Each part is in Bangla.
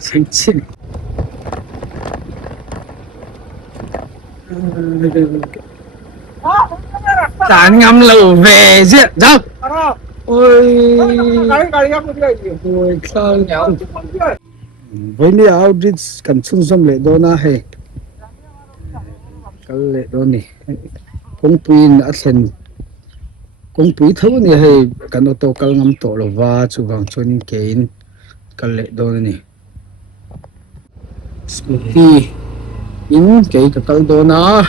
생친 tán ngắm lẩu về diện rộng. Ôi ôi sao với lý áo đi cần chung xong lệ đô na hay cái lệ đô này công pin đã thành công pin thấu này hay cần ô tô cái ngắm tổ lò va chu vàng cho nên cái lệ đô này scooty in cái đô na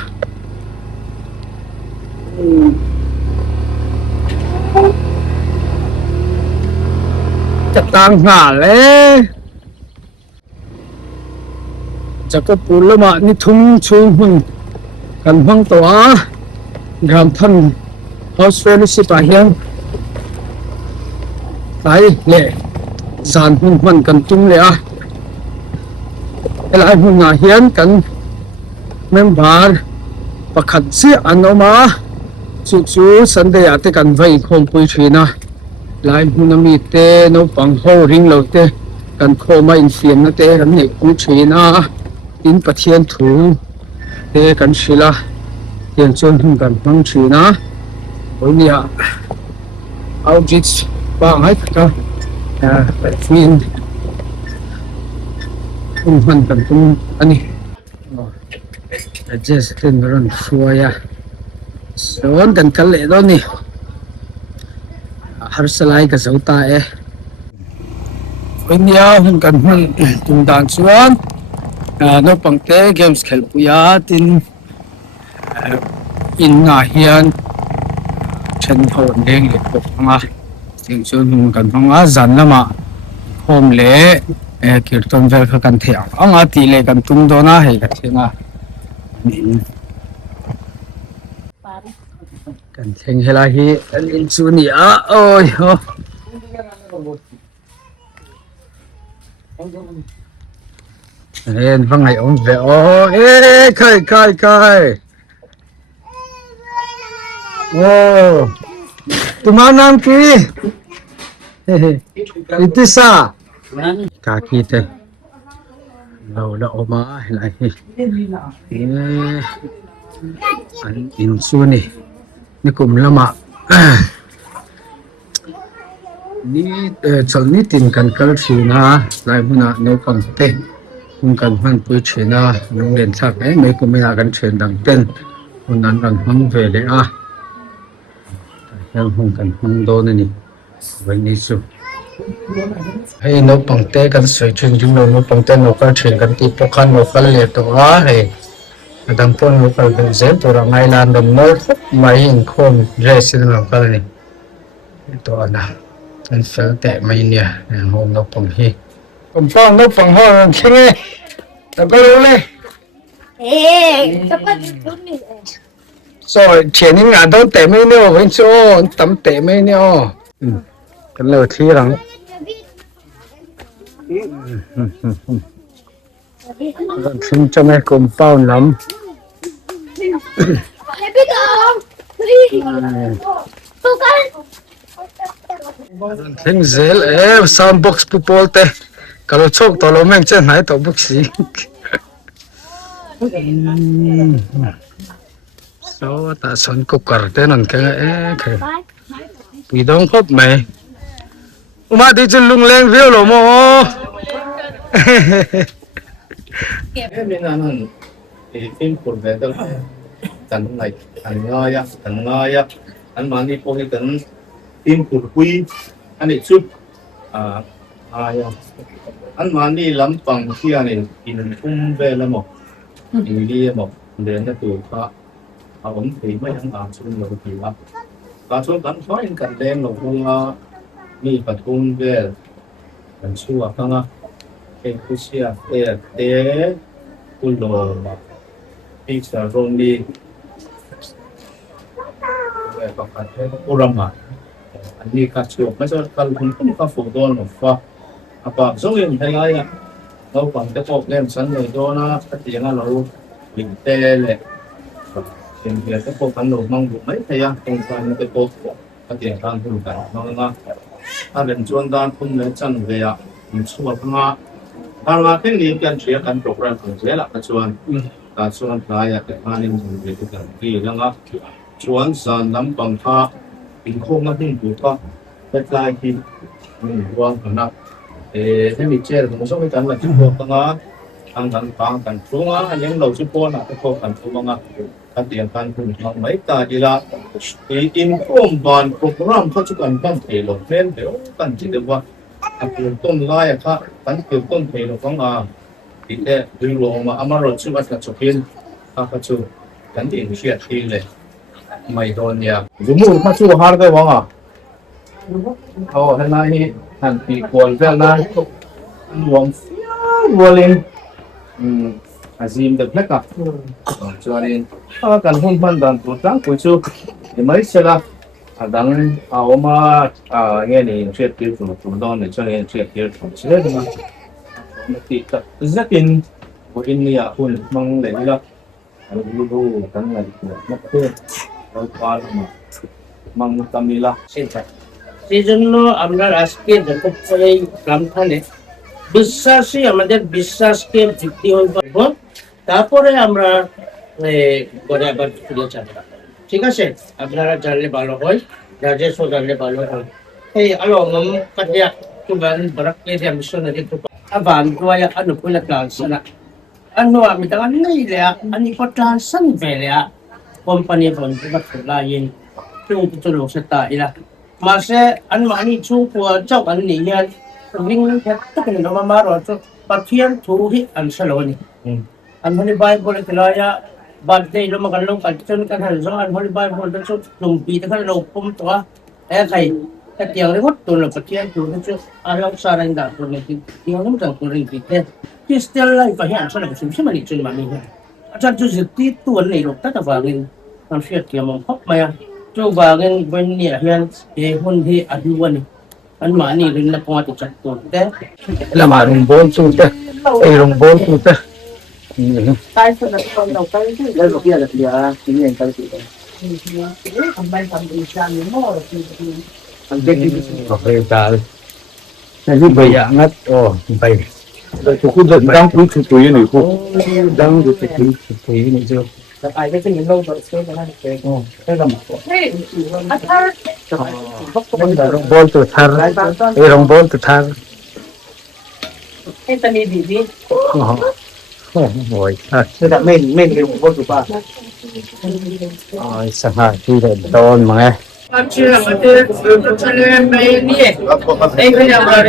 chặt tăng ngả lẽ chắc có bù lắm mà ni thung chung mình cần hoang tỏa làm thân Australia sẽ phải hiện tại lệ dàn hùng mình cần chung lệ cái lại hùng ngả hiến cần member và khẩn sĩ anh mà chú Sunday à tới cần vay không bùi chuyện à lại hùng nằm tê nó bằng hồ ring lâu tê cần khô mà in phiền nó tê cần nhảy cũng chuyện à in phát hiện thủ tê cần xí là tiền chôn hùng cần mang chuyện à với nhà outreach bằng hết cả phiền hùng mình cần cũng anh adjust tên run xuôi à rồi cần cái lệ đó nè har salai ka zauta với nhà hùng cần hùng tung đàn xuống nó bằng té games khel puya tin in ngà hiền chân hồn đen liệt bộc nga tiếng chuan hùng cần hùng á dàn lắm mà hôm lễ kirtan vel kha kan thea anga ti le kan tum do na he ka thenga kan theng hela hi an in chu ni a oi ho nên vâng ngày ông về ô ê kai ô tụi mang nam ki itu sa kaki teh lâu lâu mà lại anh in su này ni cũng lama ni chal ni tin kan kal thina lai buna no kam te hung kan han pui thina nong len thak mấy cũng ya kan thlen dang ten hun an ran hang ve le a yang hung kan hang do ni với ni su hay nó bằng té kan soi chung chung nó bằng té nó kan thlen kan ti pokhan nó kan le to a he dang pon nó kan kan zen to ra ngai lan dam no mai in khom resin nó kan ni to ana anh phải tệ mày nè hôm nó bằng hi còn con nó bằng hoa xem nghe tao có luôn đây rồi chuyện những ngàn đâu tệ mấy nhiêu bên chỗ tắm tệ mấy nhiêu cái lời thi rằng xin cho mấy cùng bao lắm thing zel sound box pupol te kalau chok to lo meng chen hai to box si so ta son cooker te non ke ke pi dong khop mai uma di chen lung leng view lo mo mình ăn thì phim của về đâu cần này cần ngơi anh mà đi coi cần phim của quy anh ấy chút anh mà đi lắm bằng kia này thì mình cũng về là một thì đi một đến là từ đó ông thì mấy anh làm xuống rồi thì lắm và xuống cảnh khói anh cần đem một con mi vật cung về cần xua không á cái cú xia té cú lò pizza roni ก็การให้อุรมาอันนี้ก็ช่วยไม่ใช่การคุณก็ฟูโดนหรอกว่าapa zoom in hay aiเราฟังแต่พวกเล่นสันเลยโดนะก็เตียงเราลิงเตะเลยเป็นเพียงแต่พวกกันหนูมองดูไม่ใช่ยังตรงกันแต่พวกก็เตียงทางดูกันน้องนะถ้าเป็นชวนด้านคุณเลยจังเลยอ่ะมันชวนมาถ้ามาเพ่งเรียนกันเชียร์กันโปรแกรมของเชียร์ละก็ชวนการชวนพายอ่ะแต่พานี่มันเป็นกันที่แล้วก็ชวนสารน้ำปังพาอินโค้งมาที่ดูก็เป็นลายที่รวมกันนะที่มีเชื่อผมชอบไปกันว่าที่พวกงาทางฟังกันช่วงอันยังเราชิปนะที่พวกกันช่วงการเตรียมการคุณทำไม่ตาดีละอินโฟมบานโปรแกรมเขาชุกันกันเทลเล่นเดี๋ยวกันที่เดียวว่าเกี่ยวต้นไล่ค่ะกันเกี่ยวต้นเทลของที่เด็กดูลงมาอามาโรชิวัตกับชกินเขาชูกันที่เชื่อที่เลยไม่โดนเนี่ยดูมือเขาชูฮาร์ดได้บ้างเขาเห็นไหมท่านปีกวนเรื่องนั้นรวมลิงอาซิมเด็กเล็กอ่ะจวนนี้ถ้ากันหุ่นพันดันตัวตั้งกุชูยังไม่เสร็จละดังเอามาเงี้ยนี่เชื่อถือตัวดอนเนี่ยช่วยเชื่อถือตัวเชื่อมาติดจะกินกินเนี่ยคุณมังเลยนี่ละดูกันอะไรนักเตะเราพามามังตามิละเช่นกันসেজন্য আমরা আজকে যখন এই গ্রামখানে বিশ্বাসী আমাদের বিশ্বাসকে ভিত্তি হয়ে পারব তারপরে আমরা ঘরে আবার ফিরে যাব ঠিক আছে আপনারা জানলে ভালো হয় রাজেশও জানলে ভালো হয় এই আলো ngam katya tuban barakle dia missionary to aban tuaya ano pula transana ano ami tangan nei le ani ko transan vele company bon ba lain tu tulong sa ta ila Masa an mani chu kwa chau an ni yan ring ya ta kan no ma ro chu pathian thu hi an saloni an honi bai bol kala ya birthday lo makan lo kan chun kan han zo an honi bai bol chu lung pi ta kan lo pum to e kai ta tiang re hot to lo pathian thu chu an lo sa ran da to ne ti tiang no ta ko ring pi te ti still life hi an sala sim sim ni chu ma ni acha chu ti tu an nei lo ta ta wa ring an fiat ya mo hop ma ya chu bagin ben ni hian e hun hi aduan an ma ni rin na pawat chat to te la ma rung bol chu te ai rung bol chu te tai sa na kon daw kai chu la ro kia la dia ni en kai chu ang ban pam di sa ni mo ang de ki okay ta ni bây giờ ngắt bây tôi cũng rất đang cũng chụp túi này cô đang được chụp túi này chưa sa ai cái ni lo ba so na ni ke cái là một rong bol tu thar rong bol tu thar ai ta ni di di rồi sa da men ke mo tu pa sa ha tu de don mà আচ্ছা আমাদের প্রচলে নিয়ে এইখানে আমরা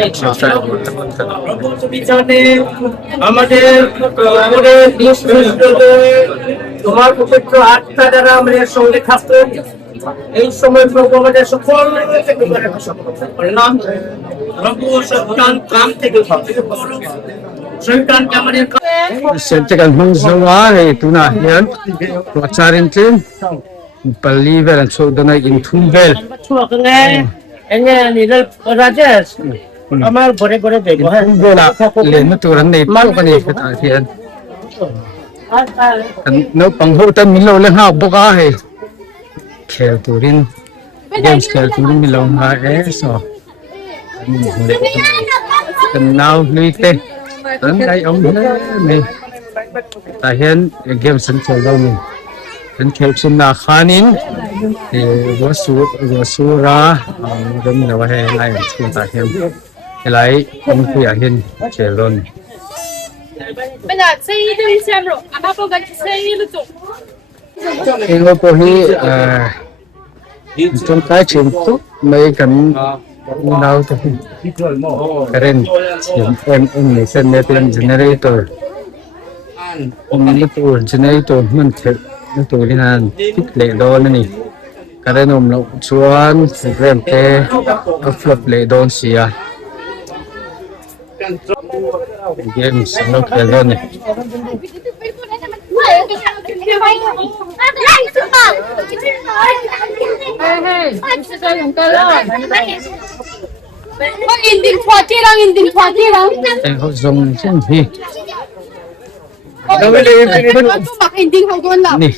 বিছানে আমাদের তোমার পবিত্র আত্মা দ্বারা আমাদের সঙ্গে থাকতো এই সময় প্রভু আমাদের সকল নাম প্রভু সন্তান কাম থেকে শয়তানকে আমাদের sente kan hung zawa he tuna hian wa charin tin pali vel an so dana in thum vel chuak nge enge nidal rajesh amar gore gore dego ha bola le na turan nei to kan ni ta hian kan no pang ho ta mi lo le ha boka he khel turin games khel turin mi lo ha e so kan now lui te tan dai ông ne ta hian game san chol lo ni kan khel chin na khanin e wa su ra dum na wa he lai chu ta hian lai ông pi a hian chelon bây giờ xây đi xem rồi à ba cô gần xây luôn tụ eng ko hi trong cái chuyện tốt mấy kan nào to karen em này sen ne ten generator nó tu generator mình thiệt nó tu đi nan thích lệ đo này karen om lo chuan program ke flop lệ đo sia game sang khel đo này Ending 40 lang, ending 40 lang. Em họ dùng trên gì Ending hanggang lang. nè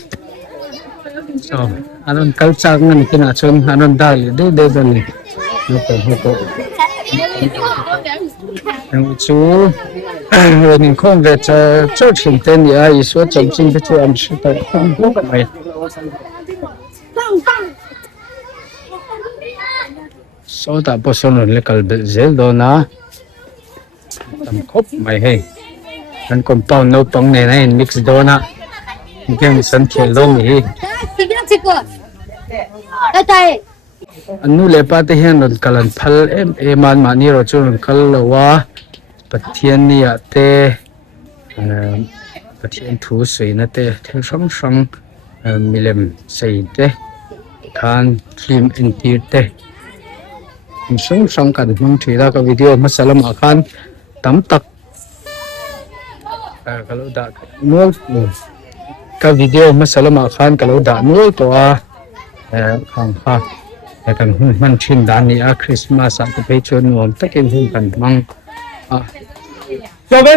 so anon culture ng kinachon anon dali de dali ito ang chú mình không về cho chuyện tên ya ý số chồng chính cái chuyện sự tại không có mày so tapos sunod lekal bezel do na tamkop may hey ang compound no pang nenay mix do na Mungkin san kilo ni Sige lang, sige. Tatay. anu lepa te hian non kalan phal man mani ro chu non kal lawa pathian ni ate pathian thu sei na te thil sang sang milem sei te khan trim intir te sang sang kan hung thira ka video masalam akan tam tak kalau da nuol ka video masalam akan kalau da nuol to a khang kha kan man thin dan ni a Christmas at pe chon nuam takin hun kan mang সবে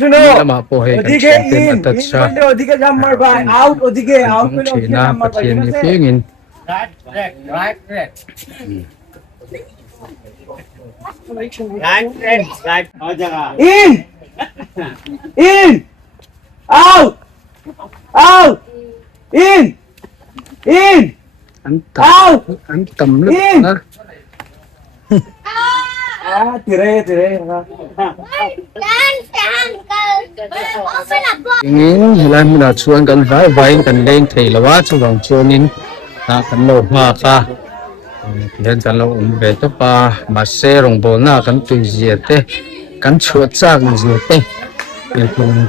শুনো lama po he kan ওদিকে chen in atat sa in ওদিকে জাম্মার ভাই আউট ওদিকে আউট hung করলে ওদিকে thina জাম্মার ভাই pathian ni pengin in in out out in in an tam lut na tire ingin hilan muna chuan kan vai kan leng thei lawa chu rong chuanin ta kan lo ma ka hian kan lo ve to pa ma se rong bol na kan tui zia te kan chuat chak ni zia te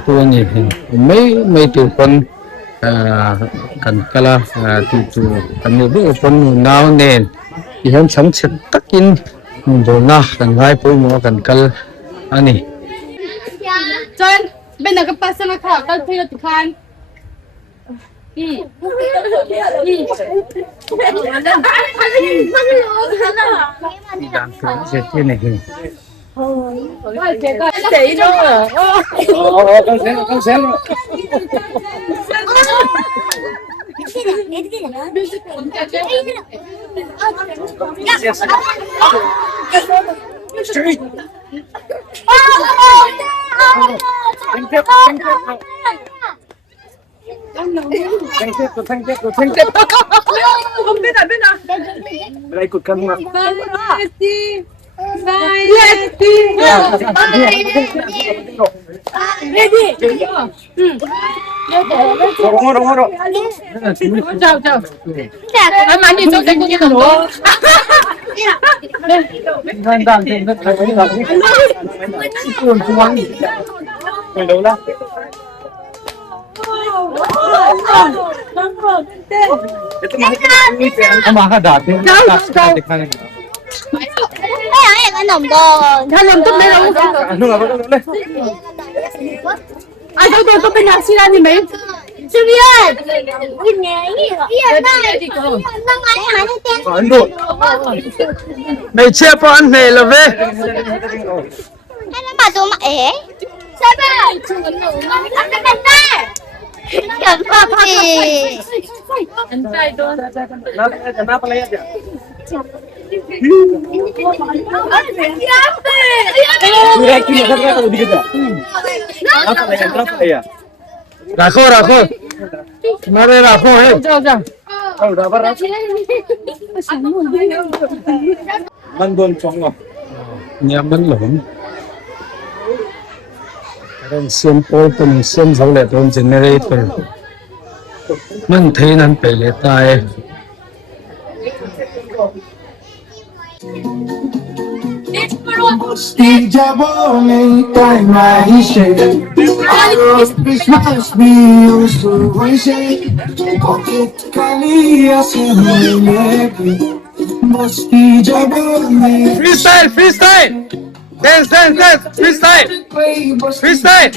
tu ni mấy tu con kan kala tu kan ni bu pon naw nen hian chang chet takin bol na kan vai pu mo kan kal ani John, ben nagpasa na ka. Kalpay na tukan. dan tu je te ne hi con xem thanh tiếp đây cột cân ngặt đúng rồi Ay, mani, ito sa kuya ko. mình đâu đó ang mga dati Ay, anong doon? Anong doon meron mo? ano nga ba ito Ay, ito pinasira ni May. Julian! Iyan na! ano may che po an nei lo ve Ano ba duma eh? Sabi! Ang ganda! Yan papi. Antay doon. kenapa lihat ya kira-kira kalau dikit ya kenapa ya rakho mare rakho he oh udah apa mandon chong nyaman lom Karang simple pun sim zo le don generator man thei nan pe le tai Steve Jobs made time my shade. Christmas be used to shade. Pocket Kali asemele. Steve Jobs made freestyle dance freestyle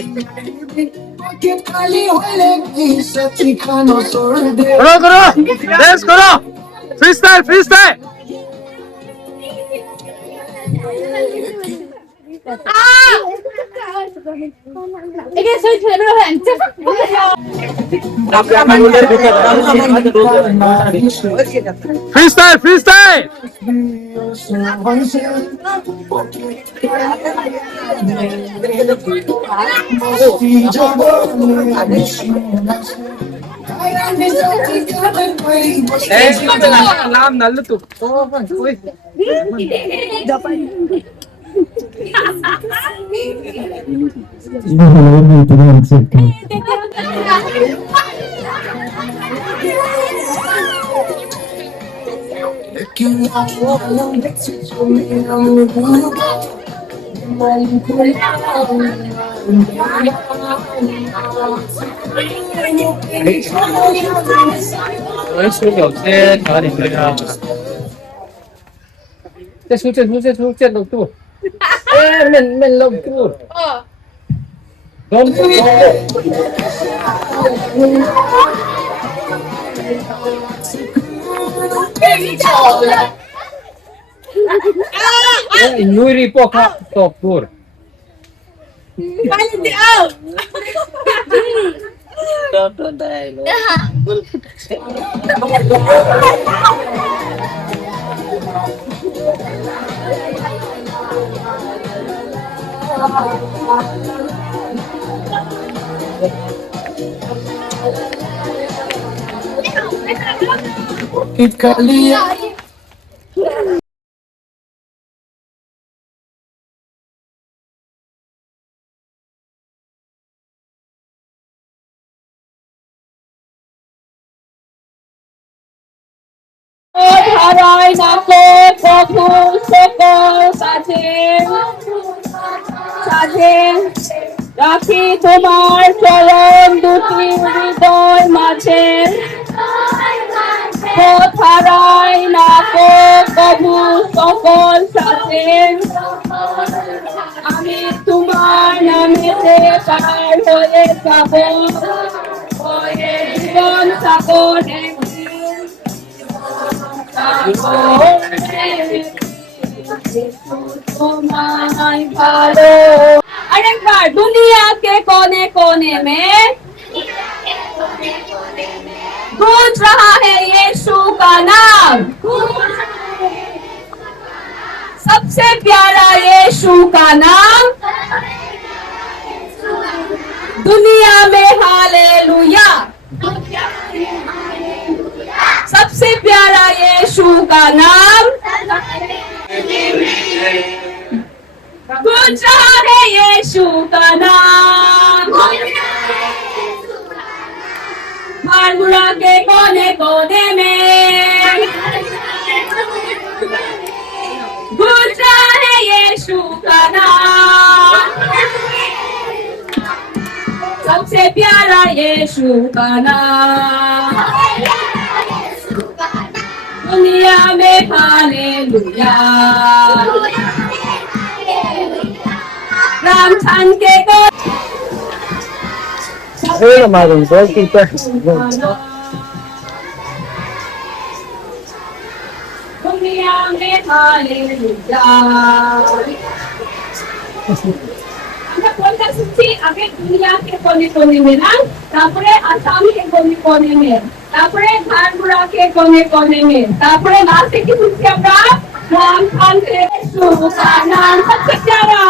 Pocket Kali huele. Isa chikano sorde. karo dance karo freestyle, freestyle. 이게 저희 제대로 안 찍어. Freestyle, freestyle. Alam nalo tu. Sucet lo tu. Men lo tu. Don't. Yuri poka top tour. হারাই নাকো প্রভু সকল সাথে সাথে রাখি তোমার চরণ দুটি হৃদয় মাঝে হারাই নাকো প্রভু সকল সাথে আমি তোমার নামেতে পার হয়ে যাব হয়ে জীবন সাগরে अरेकबार दुनिया के कोने कोने में गूंज रहा है यीशु का नाम सबसे प्यारा यीशु का नाम दुनिया में हालेलुया सबसे प्यारा यीशु का नाम गूंज रहा है यीशु का नाम मारमुरा के कोने कोने में गूंज रहा है यीशु का नाम सबसे प्यारा यीशु का नाम दुनिया में हालेलुया रामचंद्र के को दुनिया में हालेलुया आगे दुनिया के कोने कोने में ना तापरे आसाम के कोने कोने में तापरे भानपुरा के कोने कोने में तापरे नासिक की सुनते अपना रामचंद्र के यीशु का नाम सबसे प्यारा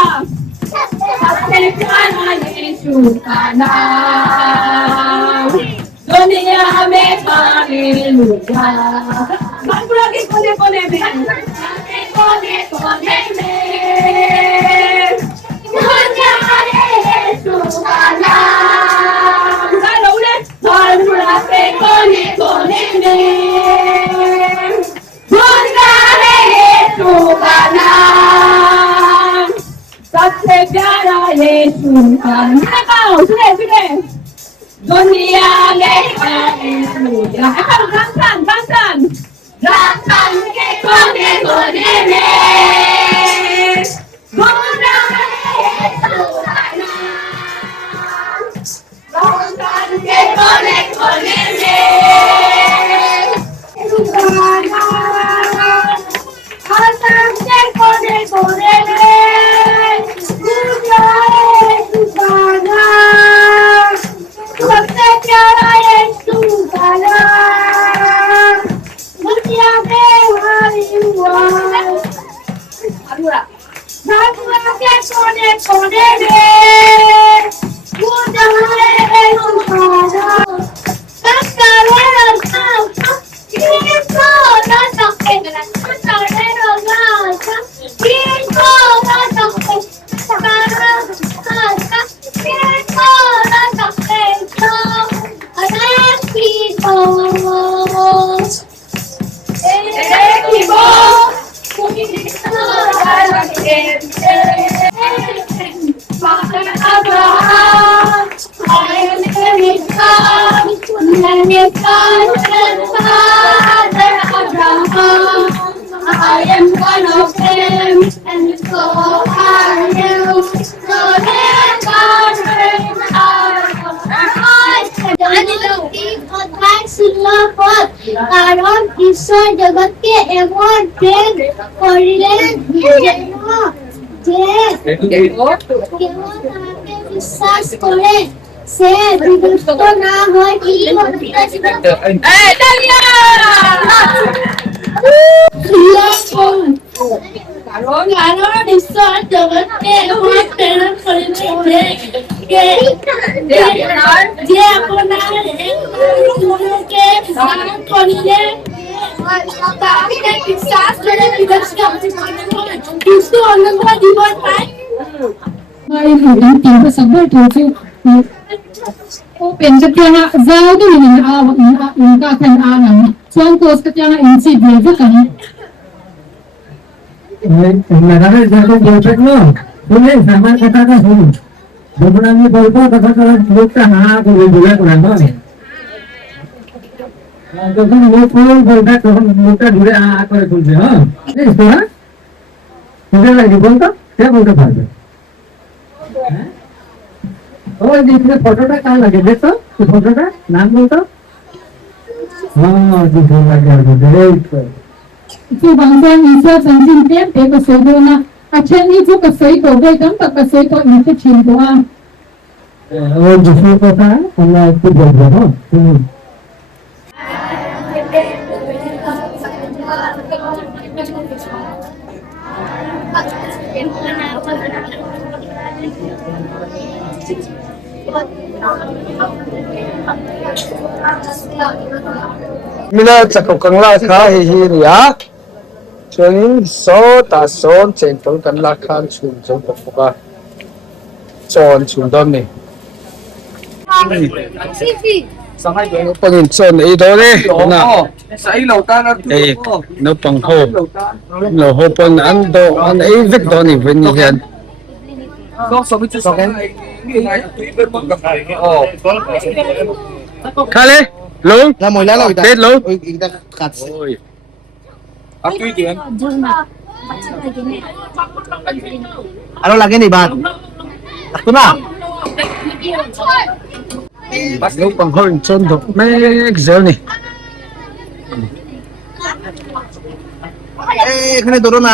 यीशु का नाम दुनिया में हालेलुया भानपुरा के कोने कोने में कोने कोने में कोने कोने में सबसे प्यारा यीशु का नाम सुने सुने दुनिया में हालेलुया रामचंद्र के कोने कोने में के कोने कोने में I am one of them, and so are you. So let God reign কারণ ঈশ্বর জগৎকে এমন প্রেম করিলেন যেন যে কেবল তাহাকে বিশ্বাস করে সে বিনষ্ট না হয় কারণ ঈশ্বর জগৎকে এমন প্রেম করিলেন যে আপনার একমাত্র দান করিলেন তাহাকে বিশ্বাস করে বিনষ্ট কিন্তু অনন্ত জীবন পায় Mai hữu tiếng của sống đời thú chịu ô bên cái tiếng à giao cái mình à mình cả thành à nè xong cô cái tiếng à in chỉ về rất là নাগারে যখন বলছেন না বলে আমার কথাটা শুনুন যখন আমি বলবো তখন লোকটা হা করে বলে নয় যখন লোক বলবে তখন লোকটা ঘুরে হা করে বলবে হ্যাঁ বুঝতে লাগে বলতো কে বলতে পারবে ওই যে ফটোটা কার লাগে দেখতো ফটোটা নাম বলতো হ্যাঁ দুটো লাগে আর বলতে Chu bằng sang ý sơ sang xin tiếp để có sấy đồ na à trên ý chu có sấy đồ gây đấm tập có sấy có ý cái chuyện đồ à ওই দুটো কথা আমরা একটু বলবো হ্যাঁ Mila chakau kangla kha hi hi ria chuanin so ta son chen tol kan la khan chhum chom ka chon chhum dom ni pangin chon ei do le na sai lâu ta nó ei no pang ho no ho pon an do an ei vek do ni ven ni hian có số mấy số cái khale lung là mỗi lá rồi ta tết lung ôi ta cắt ôi áp tuy tiền ano lagi nih bang aku na no pang ho chon do mek zel ni এখানে ধরো না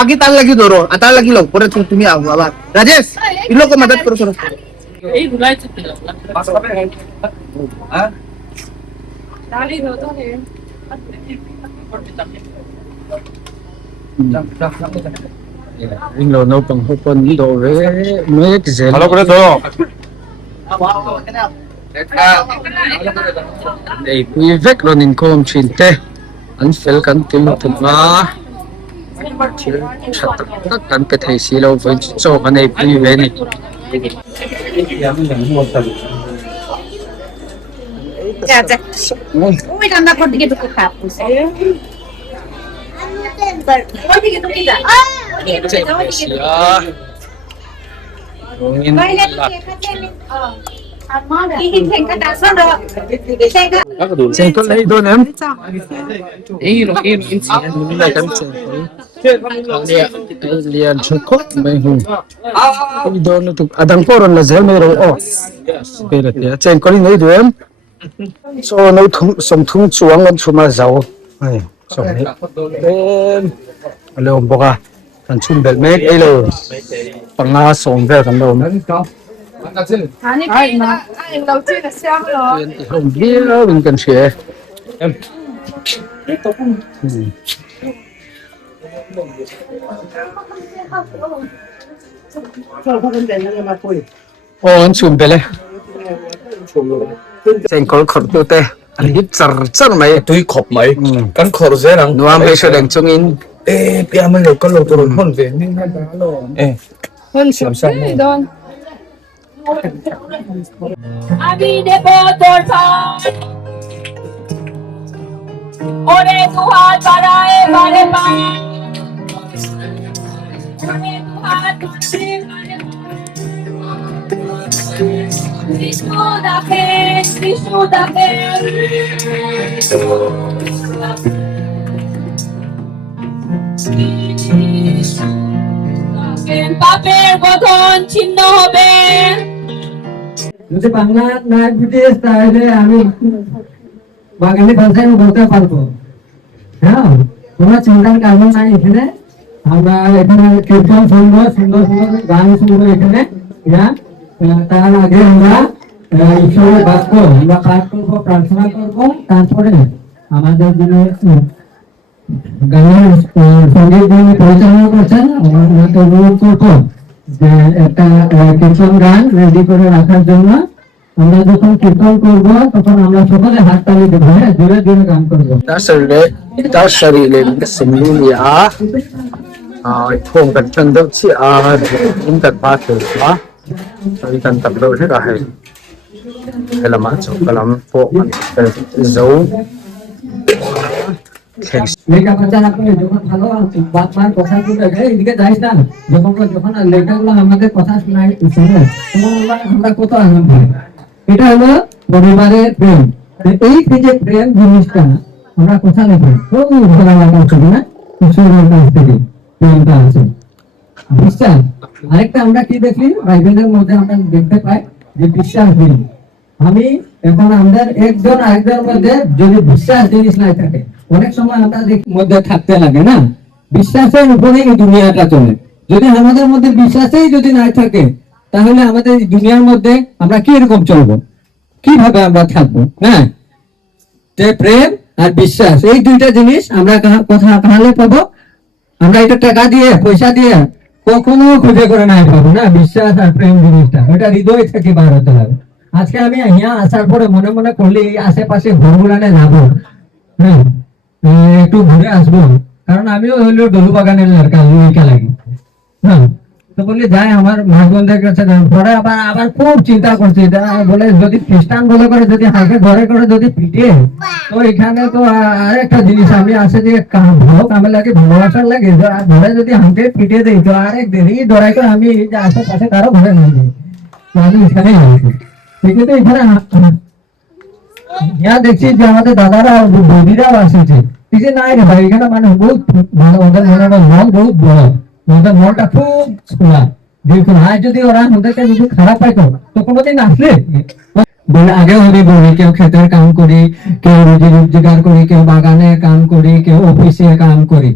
আগে তার লাগি ধরো আর তার লাগি লোক পরে তুমি আও আবার রাজেশ এই লোক মদদ করো সরো এই গুলাই চিত্র হ্যাঁ ডালি রো তো হে in lo no pang ho pon ni do ve mek zel ভালো করে ধরো ei pui vek lo nin kom chin te an fel kan tim thuma chat kan pe thei si lo voi cho kan ei pui ve ni Ui, nanda por dikit ko tapos. chen ko lei do nem এই রো এই ইনসি la kan chen lian chukot mai hu i do no tu adang poron la zel mai ro o pera tia chen ko nei do em so no thum som thum chuang an chuma zau ai som ni em alo boka kan chum bel mek ei lo panga som ve kan lo ai đầu tiên là xem rồi không biết mình cần sửa em on sum bele sen kol khor tu te an hip char char mai tui khop mai kan khor ze nang nuam me so deng chung in e pia man lo kan lo to hon ve ni e hon siam sa Abi de potor pa. Ore Tuhan parae pare pa. Ore Tuhan parae pare pa. Vishnu dake. Paper boton chinno hobe. যদি বাংলা না বুঝে তাহলে আমি বাঙালি ভাষায় বলতে পারবো। হ্যাঁ, কোনো চিন্তার কারণ নাই এখানে। আমরা এখানে কীর্তন শুনবো, সুন্দর সুন্দর গান শুনবো এখানে। হ্যাঁ, তার আগে আমরা ঈশ্বরের বাক্য আমরা পাঠ করবো, প্রার্থনা করবো, তারপরে আমাদের যিনি গানের সঙ্গীত যিনি পরিচালনা করছেন ওনাকে অনুরোধ করবো যে একটা কীর্তন গান রেডি করে রাখার জন্য। আমরা যখন কীর্তন করবো তখন আমরা সকলে হাত তালি দেবো, হ্যাঁ, জোরে জোরে গান করবো। ta sari le sim lu ya thong kan chan do chi in kan pa ke so kan tak do he ka hai helama cho kalam po zo লেখাপড়া আপনি যখন ভালো বাতমান কথা শুনবে এদিকে যাইস না, যখন লেখাগুলো আমাদের কথা শোনায় শুনে তখন আমরা কত আনন্দ পাই। এটা হলো পরিবারের প্রেম। এই যে প্রেম জিনিসটা আমরা কোথায় পাই? ওই ভালো লাগা ছবি না, ঈশ্বরের কাছ থেকে প্রেমটা আছে। বিশ্বাস আরেকটা আমরা কি দেখি বাইবেলের মধ্যে আমরা দেখতে পাই যে বিশ্বাস দিন। আমি এখন আমাদের একজন আরেকজনের মধ্যে যদি বিশ্বাস জিনিস নাই থাকে, অনেক সময় আমরা মধ্যে থাকতে লাগে না, বিশ্বাসের উপরে এই দুনিয়াটা চলে। যদি আমাদের মধ্যে বিশ্বাসই যদি নাই থাকে তাহলে আমাদের দুনিয়ার মধ্যে আমরা কি রকম চলবো, কিভাবে আমরা থাকবো? হ্যাঁ, যে প্রেম আর বিশ্বাস এই দুইটা জিনিস আমরা কথা কাহালে পাবো? আমরা এটা টাকা দিয়ে পয়সা দিয়ে কখনো খুঁজে করে নাই পাবো না। বিশ্বাস আর প্রেম জিনিসটা ওটা হৃদয় থেকে বার হতে হবে। আজকে আমি અહીંયા আসার পরে মনে মনে করলে এই আশেপাশে ঘরগুলানে যাবো, হ্যাঁ, একটু ঘুরে আসবো, কারণ আমিও হইলো ডলু বাগানের লড়কা লুইকা লাগি। হ্যাঁ, তো বললি যাই আমার ভাগবন্ধের কাছে। পরে আবার খুব চিন্তা করছি, বলে যদি খ্রিস্টান বলে করে যদি হাঁকে ঘরে করে যদি পিটে, তো এখানে তো আরেকটা জিনিস আমি আসে যে ভালো কামে লাগে, ভালোবাসার লাগে, ঘরে যদি হাঁকে পিটে দেই তো আরেক দেরি ডরাই করে আমি আশেপাশে কারো ঘরে নিয়ে যাই। আমি এখানেই আসি, ঠিক আছে। এখানে यहाँ देखছি যে আমাদের দাদারা বৌদিরাও আসছে, ঠিক আছে। নাই রে ভাই, এখানে মানে বহুত ভালো, ওদের মনে মন বহুত বড়, ওদের মনটা খুব খোলা। দেখুন আজ যদি ওরা ওদেরকে যদি খারাপ পাইতো তো কোনোদিন আসলে বলে আগে আমি বলি কেউ ক্ষেতের কাম করি, কেউ রুজি রোজগার করি, কেউ বাগানে কাম করি, কেউ অফিসে কাম করি।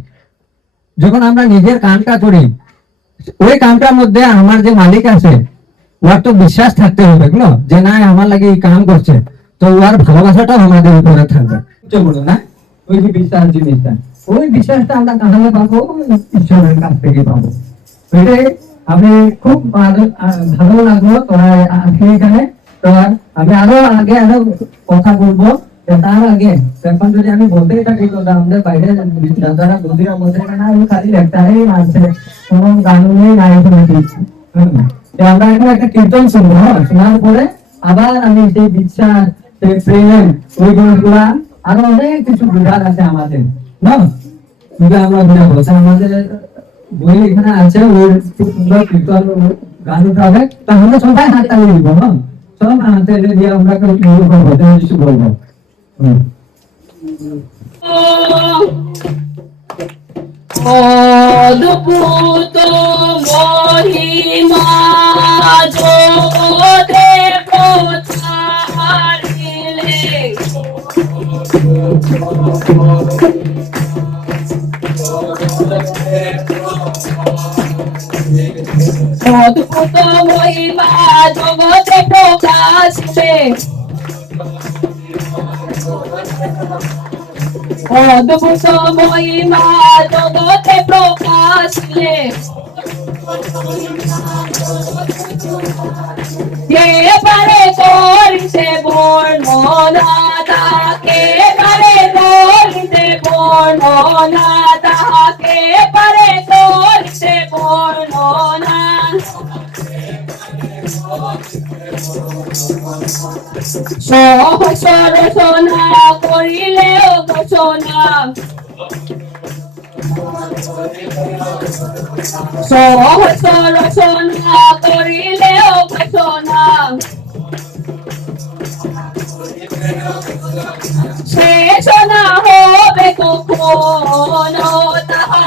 যখন আমরা নিজের কামটা করি ওই কামটার মধ্যে আমার যে মালিক আছে ওর তো বিশ্বাস থাকতে হবে যে না আমার লাগে এই কাম করছে, তো ওর ভালোবাসাটাও আমাদের উপরে থাকবে। বলো না, ওই যে বিশ্বাস জিনিসটা, ওই বিশ্বাসটা আমরা তাহলে পাবো ঈশ্বরের কাছ থেকে পাবো। এটাই আমি খুব ভালো লাগলো তোরা আজকে এখানে। তো আমি আরো কথা বলবো, তার আগে এখন যদি আমি বলতেই থাকি তো আমাদের বাইরে দাদারা বৌদিরা বলতে না খালি লেকচারেই আছে, কোনো গান নেই নাই শুনেছি। আমরা এখন একটা কীর্তন শুনবো, শোনার পরে আবার আমি সেই বিশ্বাস, সেই প্রেম, ওই জিনিসগুলা আরো অনেক কিছু বোঝার আছে আমাদের না, আমরা বোঝাবো। আমাদের বই এখানে আছে, ওর খুব সুন্দর কীর্তন গান উঠাবে, তা আমরা সবাই হাত তালি দিব, হ্যাঁ, সব হাতে দিয়ে আমরা কিছু বলবো। অদ্ভুত মহিমা জগতে প্রচারিলে অদ্ভুত মহিমা জগতে প্রকাশিলে অদ্ভুত মহিমা জগতে প্রকাশিলে কে পারে করিতে বর্ণনা তাকে পারে করিতে বর্ণনা তাকে পারে করিতে বর্ণনা সহস্র রচনা করিলেও ঘোষণা সহস্র রচনা করিলেও ঘোষণা শেষ না হবে কখনো তাহা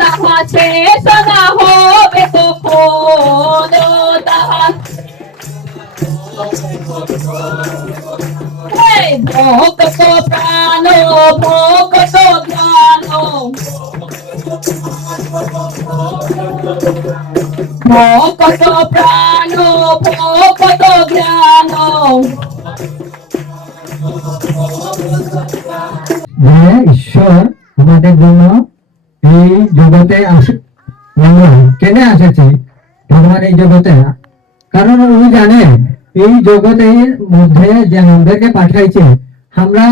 তাহা শেষ না হবে কখনো তাহা ভক্ত প্রাণ ভক্ত জ্ঞান ভক্ত প্রাণ ভক্ত জ্ঞান যে ঈশ্বর আমাদের জন্য এই জগতে আমরা কেন এসেছি ভগবান এই জগতে, কারণ উনি জানেন এই জগতের মধ্যে যে আমাদেরকে পাঠাইছে আমরা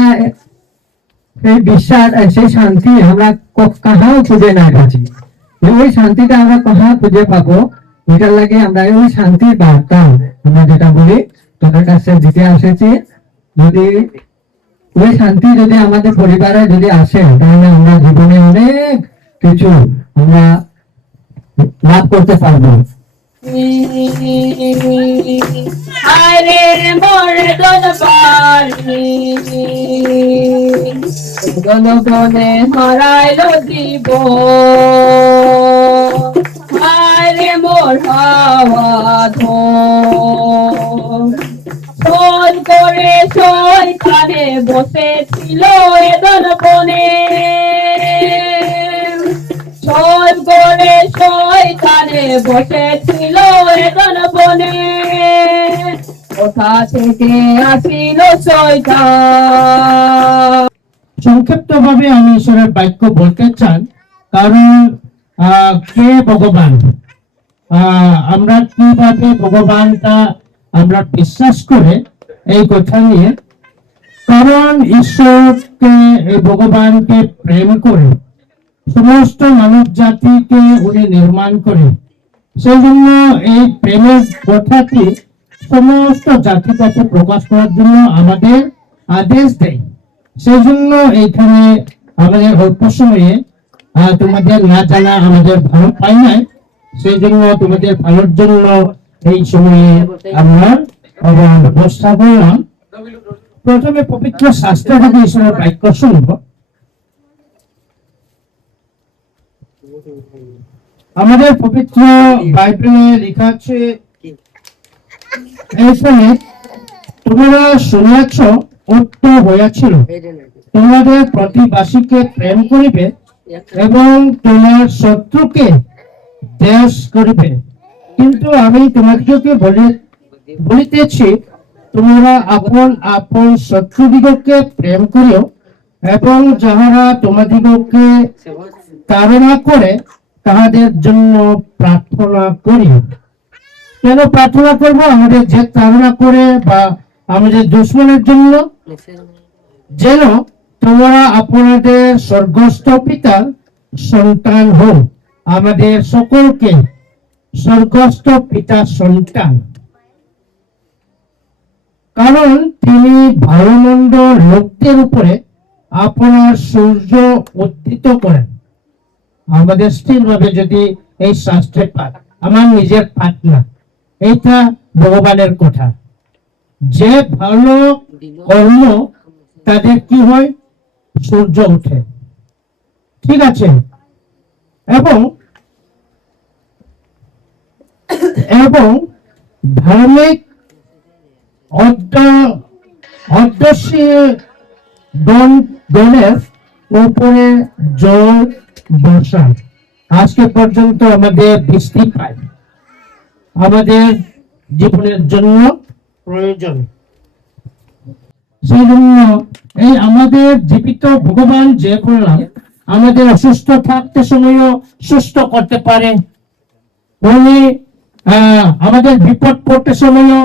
এই বিশ্বাস সেই শান্তি আমরা কাহাও খুঁজে না পাচ্ছি। ওই শান্তিটা আমরা কাহা খুঁজে পাবো, এটার লাগে আমরা ওই শান্তির বার্তা আমরা যেটা বলি তোদের কাছে দিতে এসেছি। যদি ওই শান্তি যদি আমাদের পরিবারে যদি আসে তাহলে আমরা জীবনে অনেক কিছু আমরা লাভ করতে পারবো। আরে মোর গনবারি গনবনে হারাইলো দিব আরে মোর হাওয়া ফোন করে শয়তানে বসেছিল এদন বনে ছল করে শয়তানে বসেছিল এদন বনে কোথা থেকে আসিল শয়তান। সংক্ষিপ্ত ভাবে আমি ঈশ্বরের বাক্য বলতে চান, কারণ কে ভগবান, আমরা কিভাবে ভগবানটা আমরা বিশ্বাস করে এই কথা নিয়ে, কারণ ঈশ্বরকে এই ভগবানকে প্রেম করে সমস্ত মানব জাতিকে উনি নির্মাণ করে, সেই জন্য এই প্রেমের কথাটি সমস্ত জাতির কাছে প্রকাশ করার জন্য আমাদের আদেশ দেয়। সেই জন্য এইখানে আমাদের অল্প সময়ে তোমাদের না জানা আমাদের ভালো পাই নাই, সেই জন্য তোমাদের ভালোর জন্য এই সময়ে আমরা ব্যবস্থা করলাম। প্রথমে পবিত্র শাস্ত্র থেকে ঈশ্বরের বাক্য শুনব। আমাদের পবিত্র বাইবেলে লেখা আছে, এইখানে তোমরা শুনিয়াছ উক্ত হইয়াছিল তোমাদের প্রতিবাসীকে প্রেম করিবে এবং তোমার শত্রুকে দেশ করিবে, কিন্তু আমি তোমাদিগকে বলিতেছি তোমরা আপন আপন শত্রুদিগকে প্রেম করিও এবং যাহারা তোমাদিগকে তাড়না করে তাহাদের জন্য প্রার্থনা করিও। কেন প্রার্থনা করব? আমাদের যে তাড়না করে বা আমাদের দুশ্মনের জন্য, যেন তোমরা আপনাদের স্বর্গস্থ পিতার সন্তান হও। আমাদের সকলকে স্বর্গস্থ পিতার সন্তান, কারণ তিনি ভালো মন্দ লোকদের উপরে আপনার সূর্য উদ্দিত করেন। আমাদের স্থিরভাবে যদি এই শাস্ত্রের পাঠ, আমার নিজের পাঠ না, এইটা ভগবানের কথা, যে ভালো কর্ম তাদের কি হয়, সূর্য ওঠে, ঠিক আছে। এবং এবং ধার্মিক গণের উপরে জল বর্ষা। আজকে পর্যন্ত আমাদের বৃষ্টি পাই, আমাদের জীবনের জন্য প্রয়োজন। সেই জন্য এই আমাদের জীবিত ভগবান যে বললাম আমাদের অসুস্থ থাকতে সময়ও সুস্থ করতে পারে, উনি আমাদের বিপদ পড়তে সময়ও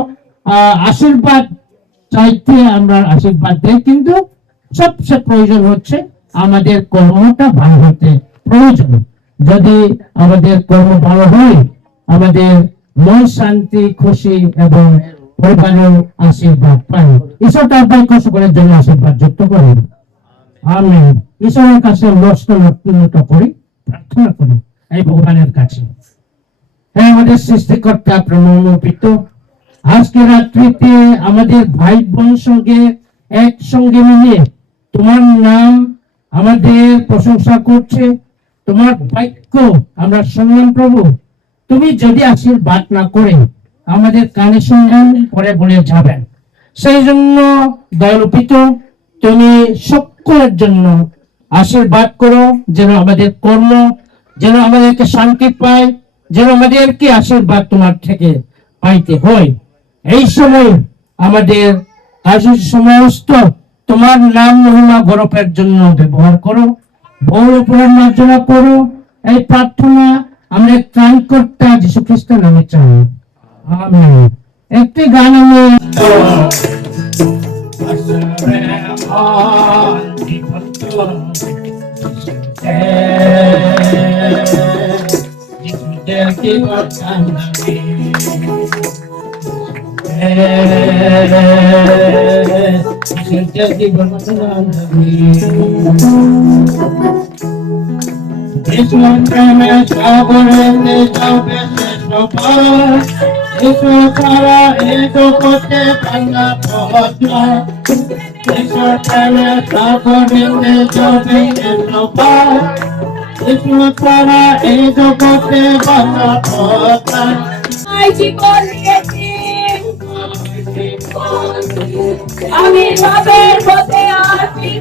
আশীর্বাদ চাইতে আমরা আশীর্বাদ দেই, কিন্তু সবচেয়ে প্রয়োজন হচ্ছে আমাদের কর্মটা ভালো হতে প্রয়োজন। যদি আমাদের কর্ম ভালো হয়, আমাদের মন শান্তি, খুশি এবং পরিবারের আশীর্বাদ পাই। ঈশ্বর তার বাক্য সকলের জন্য আশীর্বাদ যুক্ত করেন। আমি ঈশ্বরের কাছে নষ্ট করি, প্রার্থনা করি এই ভগবানের কাছে। হ্যাঁ, আমাদের সৃষ্টিকর্তা প্রেমমোপিত, আজকে রাত্রিতে আমাদের ভাই বোন সঙ্গে একসঙ্গে মিলে তোমার নাম আমাদের প্রশংসা করছে, তোমার বাক্য আমরা শুনলাম প্রভু। তুমি যদি আশীর্বাদ না করে আমাদের কানে শুনলেন পরে বলে যাবেন, সেই জন্য দয়ালুপিত তুমি সকলের জন্য আশীর্বাদ করো, যেন আমাদের কর্ম যেন আমাদেরকে শান্তি পায়, যেন আমাদেরকে আশীর্বাদ তোমার থেকে পাইতে হয়। এই সময় আমাদের সমস্ত তোমার নাম মহিমা গৌরবের জন্য ব্যবহার করো, বড় পুরাণ মার্জনা করো। এই প্রার্থনা আমরা ত্রাণকর্তা যীশু খ্রিস্টের নামে চাই, আমেন। একটি গান আমি আমি বাবের পথে আসি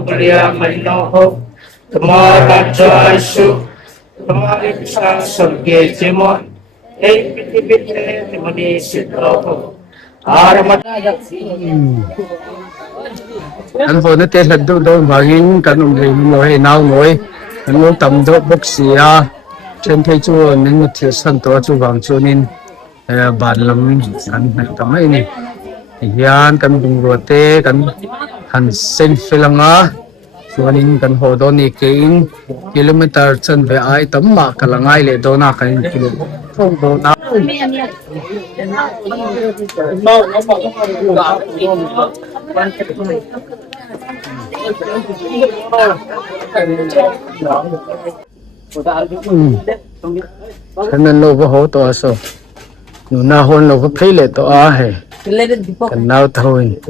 Beliau menolong Tumakan Josu Tumakan Sasarge Cimon Piti-piti Timani Sitoko Aramat anh vừa nói tên là đâu mà những cái người nào người anh muốn tầm độ bốc xì trên thế chú nên một thiệt sân tổ chú vàng chú nên bản lắm anh tầm ấy này yan kan dung rote kan han sen filanga chuanin kan ho do ni kein kilometer chan ve ai tam ma kalangai le do na kan kilo thong do na kan nan lo ho to so nu na hon lo phei le to a he kan nau thôi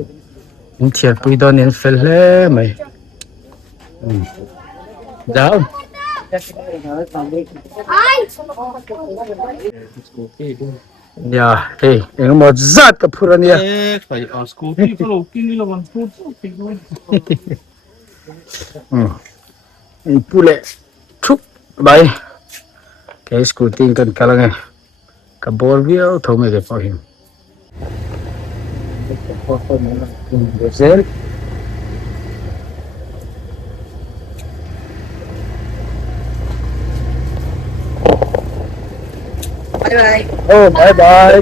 những thiệt bùi đó nên phải lẽ mày đâu ya hey yang mau zat ke purania phải ở scooty có lô kinh là bằng scooty pule thúc bay cái scooty kan kalang ka bol view thâu mày cái phim Brazil. Bye bye. Oh, bye bye.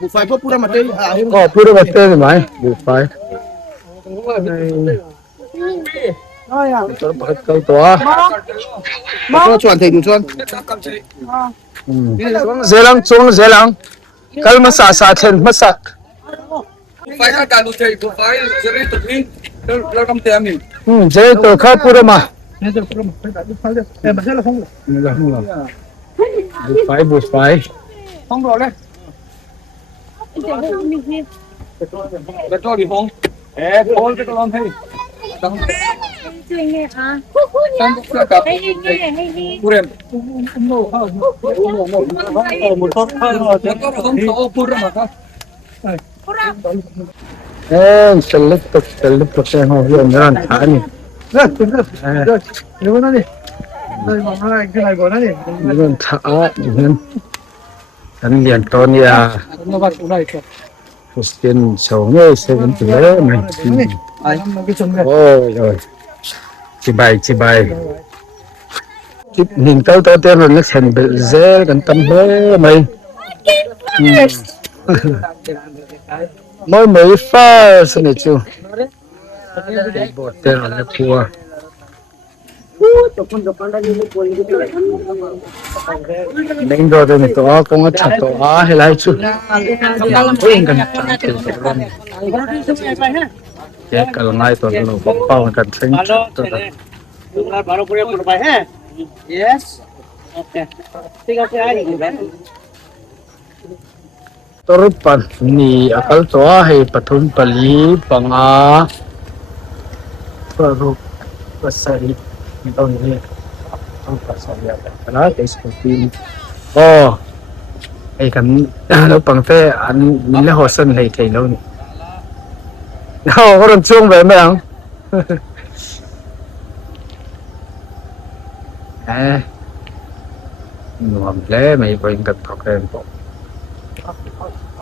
Buffet kok pura mati. Oh, pura mati ni mai. Buffet. Bắt câu to. Nó chuẩn thì đủ chuẩn. Dễ lắm. Kalau masak sajen masak. Buffet kan kalau cai buffet jadi tu ni. Kalau kamu tiami. Dễ tu kau pura mah. Ni tu pura mati. Masalah không. Buffet. Không rồi đấy. Cái cho đi không? Thôi cái con thấy. Kurem. Selip pakai hobian jalan tani. Ini mana ni? Đây mà hai cái này gọi nó đi. Jalan tani. Anh liền ton ya. Nó bắt này kìa. Christian sầu nghe xem cái đấy mày. Cái chân này. Ôi rồi. Chị bài. Nhìn tao tên rồi nó thành bị dễ gần tâm thế mày. Mỗi mấy pha xin này chú. Bộ tên là cua. Nên rồi thì tôi cũng có chặt tôi hay là chú. Quên gần chặt thì ya kalau naik tuh lo bawa kan sing baru punya berbaik ha yes oke tinggal saya torupan ni akal toa hai pathum pali panga baru pasari tahun ini pasari apa karena seperti oh kan lo pang te an min le hosan lei thei lo ni có đồng chuông về mấy không? Ngòm lé mày quên cật thọc em bộ.